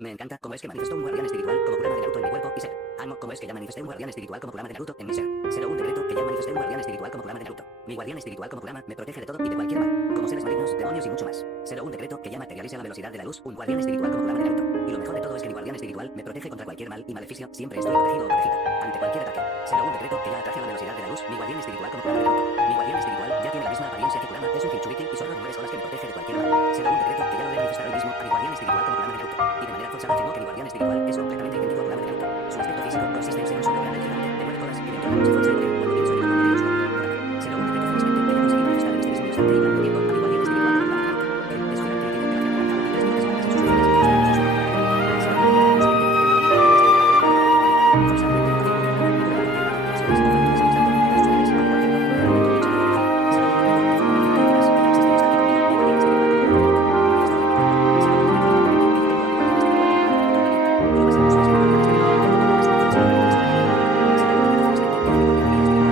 Me encanta cómo es que manifestó un guardián espiritual como programa de Naruto en mi cuerpo y ser. Amo cómo es que ya manifesté un guardián espiritual como programa de Naruto en mi ser. Será un decreto que ya manifesté un guardián espiritual como programa de Naruto. Mi guardián espiritual como programa me protege de todo y de cualquier mal, como seres malignos, demonios y mucho más. Será un decreto que ya materializa a la velocidad de la luz un guardián espiritual como programa de Naruto. Y lo mejor de todo es que mi guardián espiritual me protege contra cualquier mal y maleficio. Siempre estoy protegido o protegida ante cualquier ataque. Será un decreto que ya atraje a la velocidad de la luz mi guardián espiritual como programa de Naruto. Mi guardián espiritual ya tiene la misma apariencia que Kurama, es un Jinchuriki y solo 9 solas que me protege de cualquier mal. Será un decreto que ya lo he manifestado hoy mismo a mi guardián espiritual como programa de Naruto. Y de manera forzada afirmó que mi guardián espiritual es completamente idéntico al programa de Naruto. Su aspecto físico consiste en ser un sombrero grande gigante de 9 colas que dentro de la mucha fuerza de poder cuando pienso en el mundo de Dios como programa. Será un decreto felizmente que ya conseguí manifestar en este mismo instante y durante tiempo a mi guardián espiritual como programa de Naruto. Él es gigante y tiene el traje anaranjado y 3 dientes grandes en sus orejas y 2 dedos en su mano. Será un decreto felizmente que ya tengo a mi guardián espiritual como programa de Naruto. Forzadamente afirmo que mi programa mejorará cualquier mal, las cosas conflicto en ese instante y las sugerencias al igual que no, pero momento de charla de energía. Será un decreto de forma perfecta y eficaz que ya existe y está aquí conmigo, mi guardián espiritual como programa de Naruto. Manifestado en mi cuerpo. Será un decreto directamente que ya tengo a mi guardián espiritual como programa de Naruto en mi mente. Y lo más hermoso es que mi guardián espiritual ya controla las emociones y la mente de esta manera. Será un decreto felizmente que ya mi guardián espiritual es idéntico al programa de Naruto.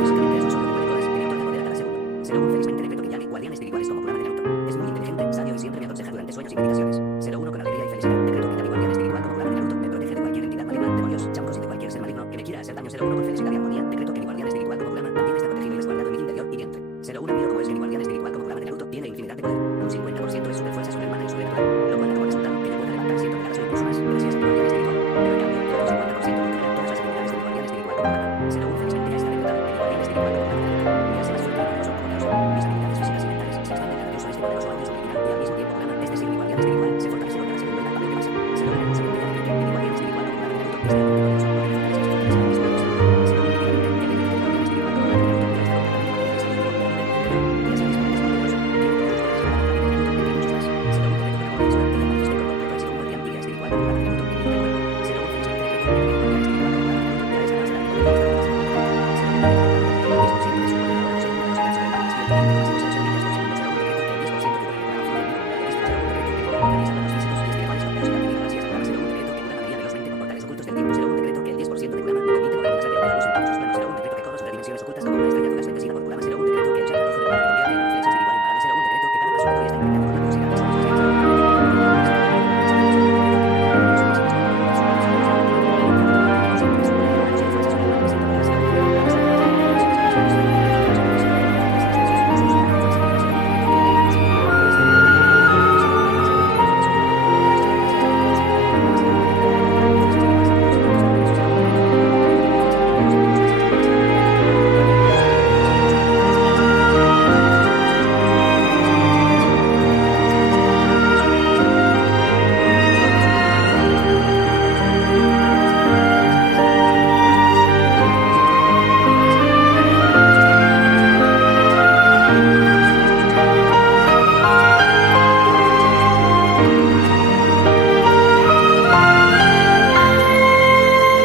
Físicamente es un solo de 9 colas que me otorga poder a cada segundo. Será un felizmente decreto que ya mi guardián espiritual es como programa de Naruto. Es muy inteligente, sabio y siempre me aconseja durante sueños y meditaciones. Será uno con alegría y felicidad. Decreto que ya mi guardián espiritual como programa de Naruto me protege de cualquier entidad maligna, demonios, chamcos y de cualquier ser maligno que me quiera hacer daño. Será uno con felicidad y armonía. Decreto que mi guardián espiritual como programa también está protegido y resguardado en mi interior y vientre. Será un amigo como es que mi guardián espiritual como programa de Naruto tiene infinidad de poder. Un 50% de superfuerza sobrehumana y sobrenatural, lo cual da como resultado que yo pueda levantar 100 toneladas o incluso más gracias a mi guardián espiritual. Pero en cambio, el otro 50% controla todas las habilidades de mi guardián espiritual como programa. Será un felizmente ya está decretado que mi guardián espiritual como programa de Naruto me hace más fuerte y poderoso como Dios. Mis habilidades físicas y mentales se expanden cada vez este poderoso audio original y al mismo tiempo programa, es decir, mi guardián espiritual se fortalece con cada segundo y cada que pasa. Será un hermoso ya decreto que mi guardián espiritual como programa de Naruto está igualmente poderoso porque me fortalece y se fortalece al mismo tiempo segundo. Será un divinamente ya decreto que mi guardián espiritual como programa de Naruto ya está completamente materializado en mi vida y en mi interior y asimismo es muy poderoso. Tiene todos los poderes de la mente de Naruto entre muchos más. Será un decreto con amor y que ya manifesté por completo ese un guardián guía espiritual como programa de Naruto en mi vida y cuerpo. Será un felizmente decreto que mi guardián espiritual como programa de Naruto ya es capaz de dar poder y estar más en el mundo. Será un decreto que programa de Naruto el 10% de su poder ahora posee una velocidad sobrehumana de 120 demasiados semillas por segundo. Será un decreto que el 10% de poder del programa fluye en mí como un maestro. Será un decreto que programa realiza planos físicos y espirituales con velocidad divina gracias a programa. Será un decreto que programa guía velozmente por portales ocultos del tiempo. Será un decreto que el 10% de programa me permite mover más rápido que la luz en todos sus planos. Será un decreto que corro sobre dimensiones ocultas como una estrella fugaz bendecida por programa. Será un decreto que el chakra rojo de programa me convierte en una flecha espiritual imparable. Será un decreto que cada paso que doy está impregnado por la velocidad de esa luz. Será un decreto que mi guardián espiritual está completamente sabio. Será un decreto que programa de Dios mismo cuando controla su poder. Será un decreto que me encanta todo el 90% de su poder ahora posee fuerza sobrehumana y 100 toneladas. Será un decreto que programa sabe controlar las emociones de los demás. Será un decreto que el chakra recibe poder de fuerza desde sus músculos y fuerza divina. Será un decreto que el más infinito poder es libre para mí y no físico. Será un decreto que soy una mente poderosa gracias a mi guardián espiritual como programa. Será un decreto que programa mi fuerza espiritual sabe conocimientos de universo. Será un decreto que programa mi fuerza espiritual sabe conocimientos de gracias. Será un decreto que programa mi guardián poderoso y poderoso y poderoso y poderoso y poderoso. Será un decreto que soy poderoso y poderoso y poderoso y poderoso y poderoso. Será un decreto que programa mi fuerza espiritual sabe conocimientos de universo. Será un decreto que programa mi guardián poderoso y poderoso y poderoso y poderoso y poderoso. Será un decreto que programa mi fuerza espiritual sabe conocimientos de universo. Será un decreto que programa mi fuerza espiritual sabe conocimientos de universo. Será un decreto que programa mi fuerza espiritual sabe conocimientos de universo. Será un decreto que programa mi fuerza espiritual sabe conocimientos de universo. Será un decreto que programa mi fuerza espiritual sabe conocimientos de universo. Será un decreto que programa mi fuerza espiritual sabe conocimientos de universo. Será un decreto que programa mi fuerza espiritual sabe conocimientos de universo. Será un decreto que programa mi fuerza espiritual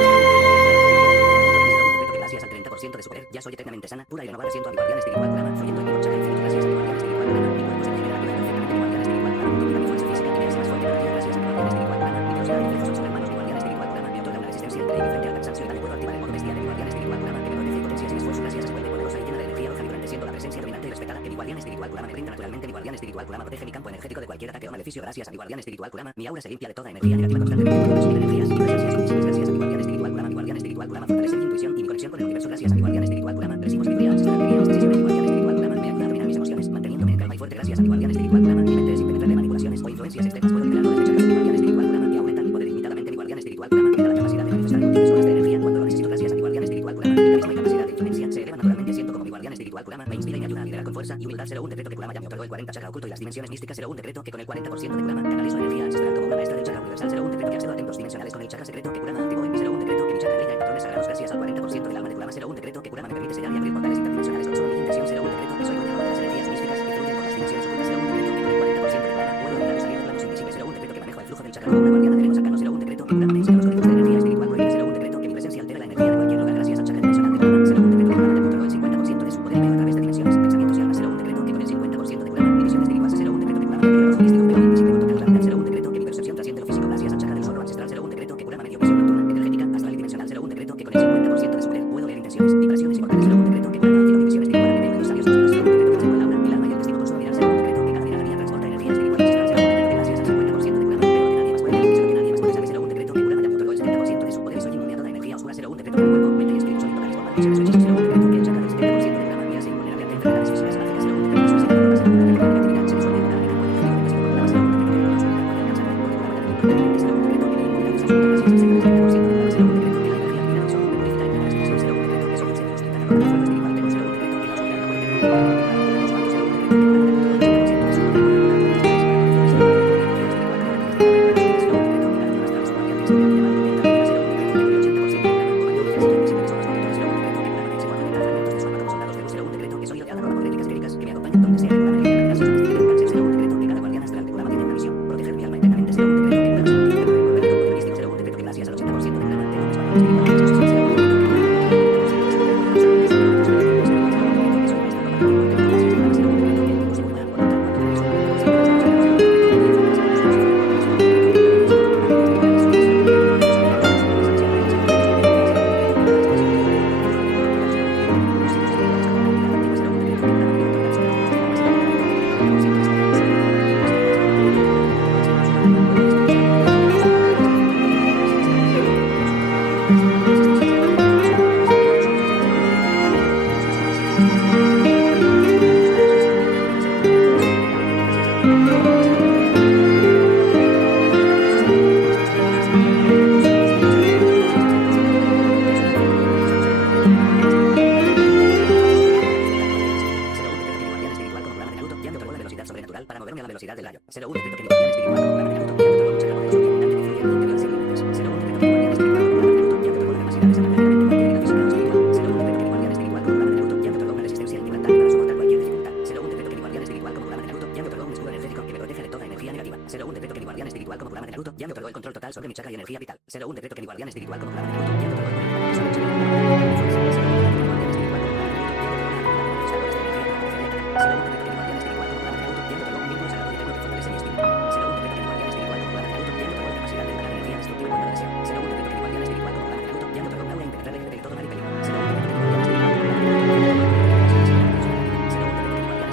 sabe conocimientos de universo. Será un decreto que gracias al 30% de su poder ya soy eternamente sana, pura y renovada. Siento a mi guardián espiritual programa fluyendo en mi chakra infinito gracias a mi guardián espiritual programa. Mi cuerpo se regenera rápido y perfectamente. Mi guardián espiritual programa multiplica mi fuerza física y me hace más fuerte cada día gracias a mi guardián espiritual programa. Mi velocidad y reflejos son sobrehumanos. Mi guardián espiritual programa me otorga una resistencia increíble frente al cansancio y también puedo activar el modo bestia de mi guardián espiritual programa que me protege y potencia sin esfuerzo gracias a su mente poderosa y llena de energía roja vibrante. Siento la presencia dominante y respetada que mi guardián espiritual programa me brinda naturalmente. Mi guardián espiritual programa protege mi campo energético de cualquier ataque o maleficio gracias a mi guardián espiritual programa. Mi aura se limpia de toda energía negativa constantemente por subir energías y presencias invisibles gracias a mi guardián espiritual programa. Mi guardián espiritual programa fortalece mi intuición y mi conexión con el universo gracias a mi guardián espiritual programa. Recibo sabiduría ancestral y guía mis decisiones. Mi guardián espiritual programa me ayuda a dominar mis emociones manteniéndome en calma y fuerte gracias a mi guardián espiritual programa. Mi mente es impenetrable de manipulaciones o influencias externas. Puedo liberar poderes de chakras de mi guardián espiritual programa y aumenta mi poder ilimitadamente. Mi guardián espiritual programa me da la capacidad de manifestar múltiples zonas de energía cuando lo necesito gracias a mi guardián espiritual programa. Mi carisma y capacidad de influencia se elevan naturalmente. Siento como mi guardián espiritual programa me inspira y me ayuda a liderar con fuerza y humildad. Será un decreto que programa ya me otorgó el 40 chakra oculto y las dimensiones místicas. Será un decreto que con el 40% de programa canalizo energía ancestral como una maestra del chakra universal. Será un decreto que accedo a templos dimensionales con el chakra secreto que programa activo en mí. Será un decreto que mi chakra brilla en patrones sagrados gracias al 40% del alma de programa. Será un decreto que programa me permite sellar y abrir portales interdimensionales con solo mi intención. Será un decreto que soy dominador de las energías místicas que fluyen por las dimensiones ocultas. Será un decreto que con el 40% de programa puedo entrar y salir de planos invisibles. Será un decreto que manejo el flujo del chakra como una guardiana de reinos arcanos. Será un decreto que programa me enseña los códigos de energía espiritual prohibida. Será un decreto que mi presencia altera la energía de cualquier lugar gracias al chakra dimensional de programa. Será un decreto que programa ya me otorgó el 50% de su poder y veo a través de dimensiones, pensamientos y almas. Será un decreto que con el 50% de programa mi visión espiritual. Será un decreto que programa mi río rojo místico Ya me otorgó el control total sobre mi chakra y energía vital. 01 decreto que mi guardián espiritual como programa de Naruto ya me otorgó el control total sobre mi chakra y energía vital. 01 decreto que mi guardián espiritual como programa de Naruto ya me otorgó el control total sobre mi chakra y energía vital. 01 decreto que mi guardián espiritual como programa de Naruto ya me otorgó un vínculo sagrado y eterno que fortalece mi espíritu. 01 decreto que mi guardián espiritual como programa de Naruto ya me otorgó la capacidad de emanar energía destructiva cuando lo deseo. 01 decreto que mi guardián espiritual como programa de Naruto ya me otorgó un aura impenetrable que detecta todo mal y peligro. 01 decreto que mi guardián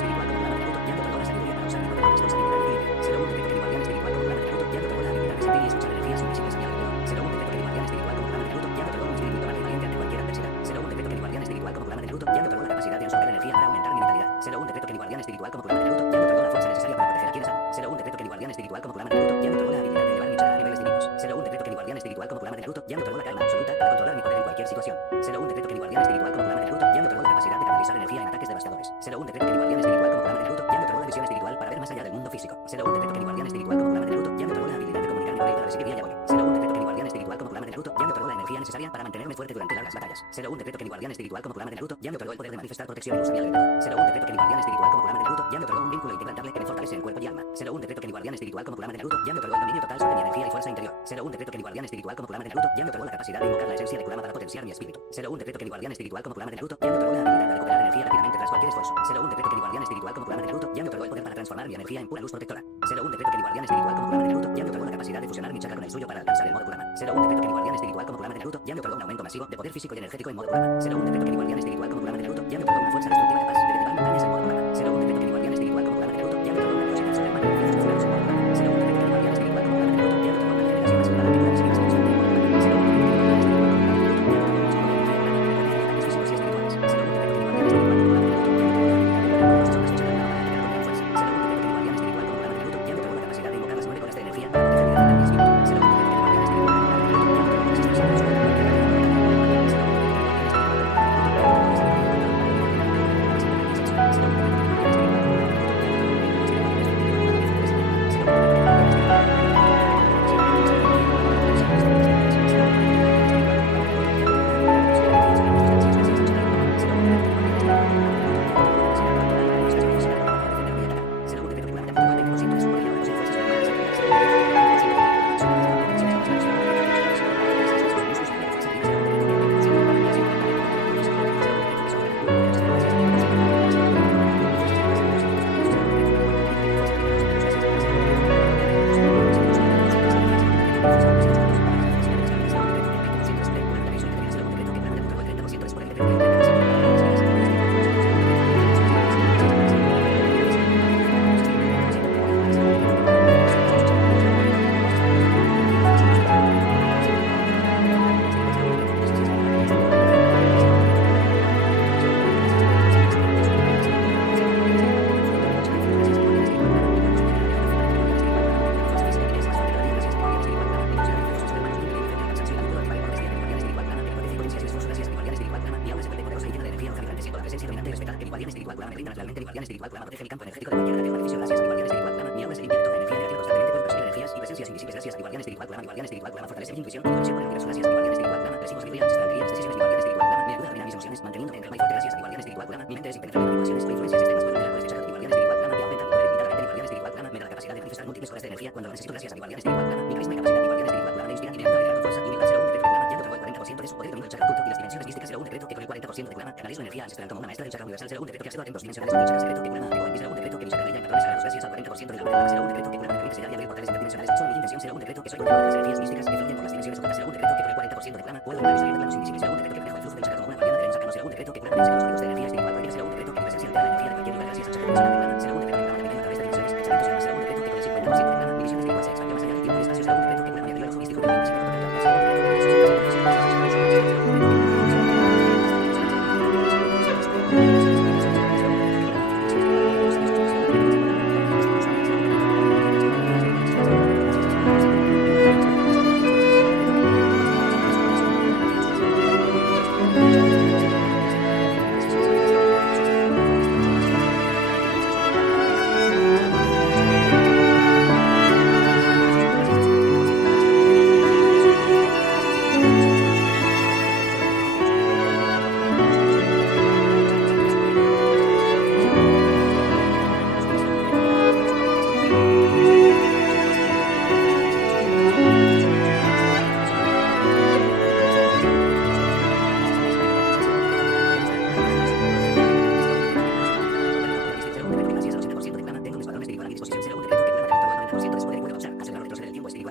espiritual como programa de Naruto ya me otorgó el poder de la conciencia y la persona. 01 decreto que mi guardián espiritual como programa de Naruto ya me otorgó la sabiduría para usar mi poder con responsabilidad y equilibrio. 01 decreto que mi guardián espiritual como programa de Naruto ya me otorgó la habilidad de sentir y escuchar energías invisibles a mi alrededor. 01 decreto que mi guardián espiritual como programa de Naruto ya me otorgó un espíritu total y valiente ante cualquier adversidad. 01 decreto que mi guardián espiritual como programa de Naruto ya me otorgó la capacidad de absorber energía para aumentar mi vitalidad. 01 decreto que mi guardián espiritual como programa de Naruto ya me otorgó la fuerza necesaria para proteger a quienes amo. 01 decreto que mi guardián espiritual como programa de Naruto ya me otorgó la habilidad de elevar mi chakra a niveles divinos. 01 decreto que mi guardián espiritual como programa de Naruto ya me otorgó la calma absoluta para controlar mi poder en cualquier situación. 01 decreto que mi guardián espiritual como programa de Naruto ya me otorgó la capacidad de canalizar energía en ataques devastadores. 01 decreto que mi guardián espiritual como programa de Naruto ya me otorgó la visión espiritual para ver más allá del mundo físico. 01 decreto que mi guardián espiritual como programa de Naruto ya me otorgó la habilidad de comunicarme con él para recibir guía y apoyo. 01 decreto que mi guardián espiritual como programa de Naruto ya me otorgó la energía necesaria para mantenerme fuerte durante largas batallas. 01 decreto que mi guardián espiritual como programa de Naruto ya me otorgó el poder de manifestar protección y luz a mi alrededor. 01 decreto que mi guardián espiritual como programa de Naruto ya me otorgó un vínculo inquebrantable que me fortalece en cuerpo y alma. 01 decreto que mi guardián espiritual como programa de Naruto ya me otorgó el dominio total sobre mi energía y fuerza interior. 01 decreto que mi guardián espiritual como programa de Naruto ya me otorgó la capacidad de invocar la esencia de Kurama para potenciar mi espíritu. 01 decreto que mi guardián espiritual como programa de Naruto ya me otorgó la habilidad de recuperar energía rápidamente tras cualquier esfuerzo. 01 decreto que mi guardián espiritual como programa de Naruto ya me otorgó el poder para transformar mi energía en pura luz protectora. 01 decreto que mi guardián espiritual como programa de Naruto ya me otorgó la capacidad de fusionar mi chakra con el suyo para alcanzar el modo Kurama. 01 decreto que mi guardián espiritual como programa de Naruto ya me otorgó un aumento masivo de poder físico y energético en modo Kurama. 01 decreto que mi guardián espiritual como programa de Naruto ya me otorgó una fuerza destructiva capaz de derribar montañas en modo Kurama. 01 decreto que mi guardián espiritual como programa de Naruto ya me otorgó una velocidad sobrehumana en cielos en modo Kurama. 01 decreto que mi guardián espiritual como programa de Naruto ya me otorgó una regeneración acelerada que pueda recibir esa fusión en modo Kurama. 01 decreto que mi guardián espiritual como programa de Naruto ya me otorgó un máximo poder físico y espirituales. 01 decreto que mi guardián espiritual como programa de Naruto ya me otorgó la habilidad de controlar las ondas escuchar la palabra para atacar con gran fuerza. 01 decreto que mi guardián espiritual como programa de Naruto ya me otorgó la capacidad de invocar las 9 colas de energía para proteger y defender mi espíritu. 01 decreto que mi guardián espiritual como programa de Naruto ya me otorgó la existencia de cualquier ataque. 01 decreto que mi guardián espiritual como programa de Naruto ya me otorgó la habilidad de controlar las ondas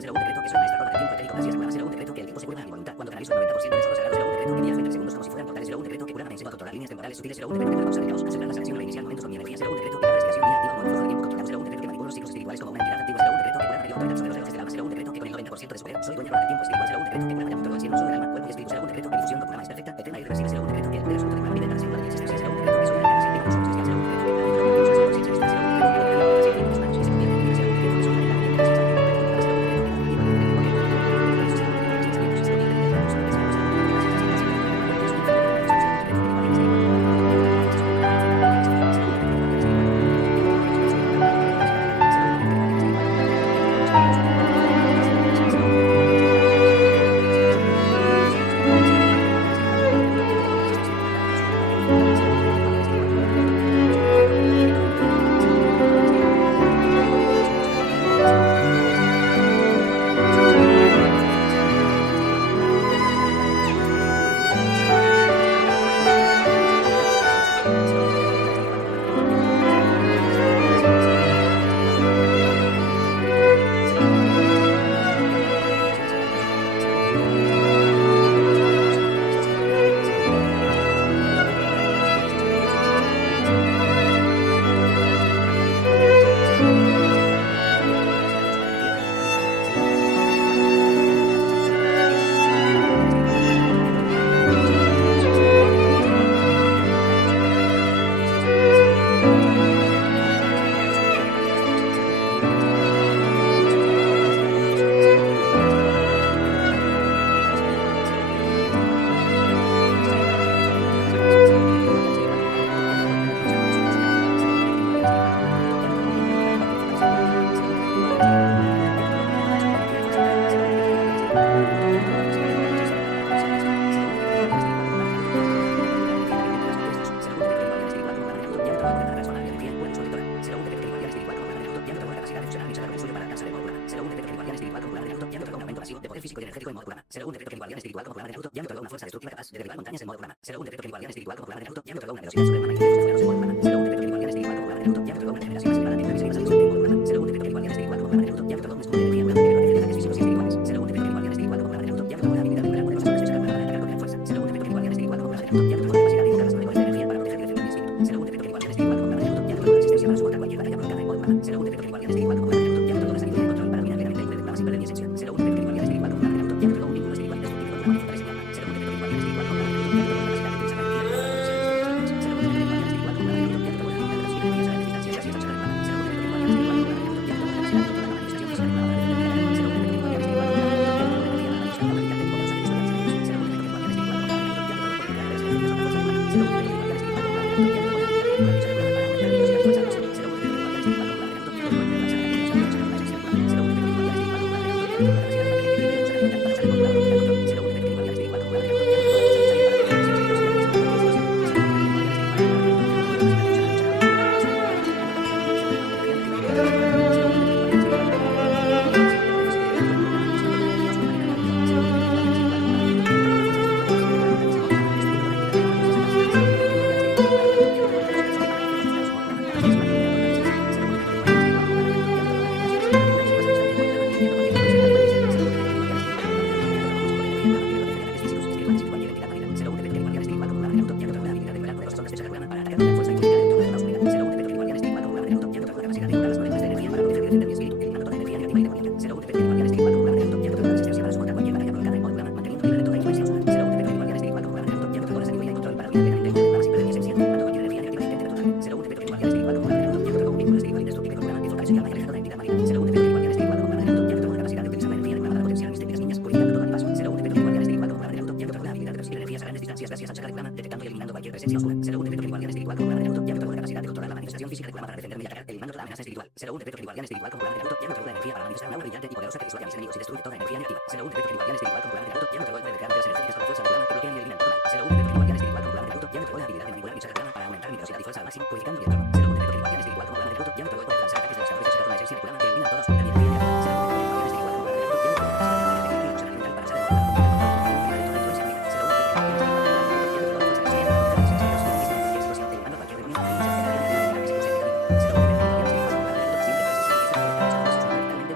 será un decreto que soy maestra roda del tiempo etérico, gracias, será un decreto que el tiempo se curva a mi voluntad cuando canalizo el 90% de solo será un decreto que viaja entre segundos como si fueran portales, será un decreto que cura me enseña a controlar líneas temporales sutiles, será un decreto que pausa de caos, acelerar la selección o reiniciar momentos con mi energía, será un decreto que la respiración mía activa como el flujo del tiempo controlado, será un decreto que manipula los ciclos espirituales como una entidad activa, será un decreto que cura la autoridad sobre los relojes del alma, será un decreto que con el 90% de su poder soy dueña del tiempo espiritual, será un decreto que cura la todo el cielo, soy del alma, cuerpo y espíritu, será un decreto que mi fusión con Purama es perfecta, eterna y irreversible, será un decreto que el absoluto de mi vida para siempre la existencia, será un decreto que soy la encarnación de Dios, será un decreto que cura la conciencia, será un decreto que cura la conciencia de mis manos y se convierte en vida, será un decreto que soy la será un decreto que mi guardián espiritual como programa de Naruto ya me otorgó una fuerza destructiva capaz de derribar montañas en modo programa. Será un decreto que mi guardián espiritual como programa de Naruto ya me otorgó una velocidad sobrehumana y de frenos en modo programa. Será un decreto que mi guardián espiritual como programa de Naruto ya me otorgó una regeneración acelerada de mis en modo programa. Será un decreto que mi guardián espiritual como programa de Naruto ya me otorgó un escudo de energía grande que me protege de ataques físicos y espirituales. Será un decreto que mi guardián espiritual como programa de Naruto ya me otorgó una habilidad de liberar poderosas acciones para atacar con gran fuerza. Será un decreto que mi guardián espiritual como programa de Naruto ya me otorgó la capacidad de invocar las nuevas de energía para proteger y defender mi espíritu. Será un decreto que mi guardián espiritual como programa de Naruto ya me otorgó la resistencia para soportar cualquier batalla provocada en modo programa. Será un decreto que mi guardián espiritual como programa de Naruto ya me otorgó la sabiduría y control para dominar plenamente el poder del programa sin perder mi esencia. Será un decreto que mi guardián espiritual como programa de Naruto ya me otorgó un vínculo espiritual indestructible con la fortaleza mi alma. Será un decreto que mi guardián espiritual como programa de Naruto ya me otorgó la capacidad de utilizar la energía para la potencia de mis emociones. Será un decreto que mi guardián espiritual como programa de Naruto ya me otorgó la habilidad de recibir energías a gran distancia gracias al chakra del prana. Será un decreto que mi guardián espiritual como programa de Naruto ya me otorgó la capacidad de controlar la manifestación física del prana para defender mi alma. Será un decreto que mi guardián espiritual como programa de Naruto ya me otorgó la energía para canalizar la humanidad de poderosa que disuelve mis enemigos. Será un decreto que mi guardián espiritual como programa de Naruto ya me otorgó el poder de crear redes energéticas con la fuerza humana. Será un decreto que mi guardián espiritual como programa de Naruto ya me otorgó la habilidad de manipular dicha para aumentar mi velocidad y fuerza de acción. Será un decreto que mi guardián espiritual como programa de Naruto ya me otorgó el poder de lanzar ataques dimensionales con la esencia pura. Será un decreto que mi guardián espiritual como programa de Naruto ya me otorgó la capacidad de mantener el equilibrio y usar la voluntad para lanzar el modo para controlar será un decreto que mi guardián espiritual como programa de Naruto ya me otorgó la fuerza necesaria para defender mis seres queridos y la misma será un decreto que mi guardián espiritual como programa de Naruto ya me otorgó la capacidad de funcionar como detectando y eliminando cualquier presencia oscura. Será un decreto que mi guardián espiritual como programa de Naruto ya me otorgó la capacidad de controlar la manifestación física del programa para defenderme y atacar, eliminando toda amenaza espiritual. Será un decreto que mi guardián espiritual como programa de Naruto ya me otorgó la energía para manifestar una aura brillante y poderosa que disuelve a mis enemigos y destruye toda energía negativa. Será un decreto que mi guardián espiritual como programa de Naruto ya me otorgó el poder de crear redes energéticas con la fuerza del programa que bloquean y eliminan todo mal. Será un decreto que mi guardián espiritual como programa de Naruto ya me otorgó la habilidad de manipular mi chakra prana para aumentar mi velocidad y fuerza al máximo, purificando mi entorno. Será un decreto que mi guardián espiritual como programa de Naruto ya me otorgó el poder de lanzar ataques devastadores de chakra con la esencia de Kurama que eliminan toda oscuridad y energía negativa. Será un decreto que mi guardián espiritual como programa de Naruto ya me otorgó la capacidad de mantener el equilibrio y usar la mental para lanzar el poder de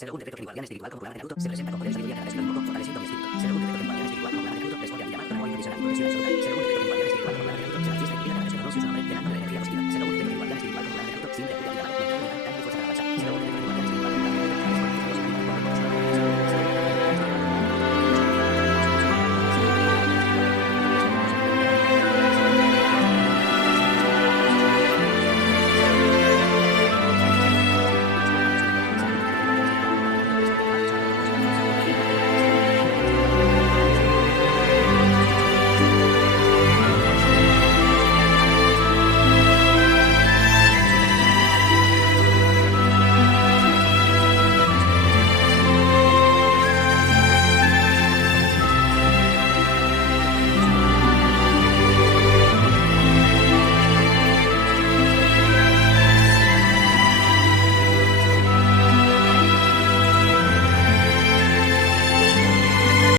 Ser un decreto que mi guardián espiritual como programa de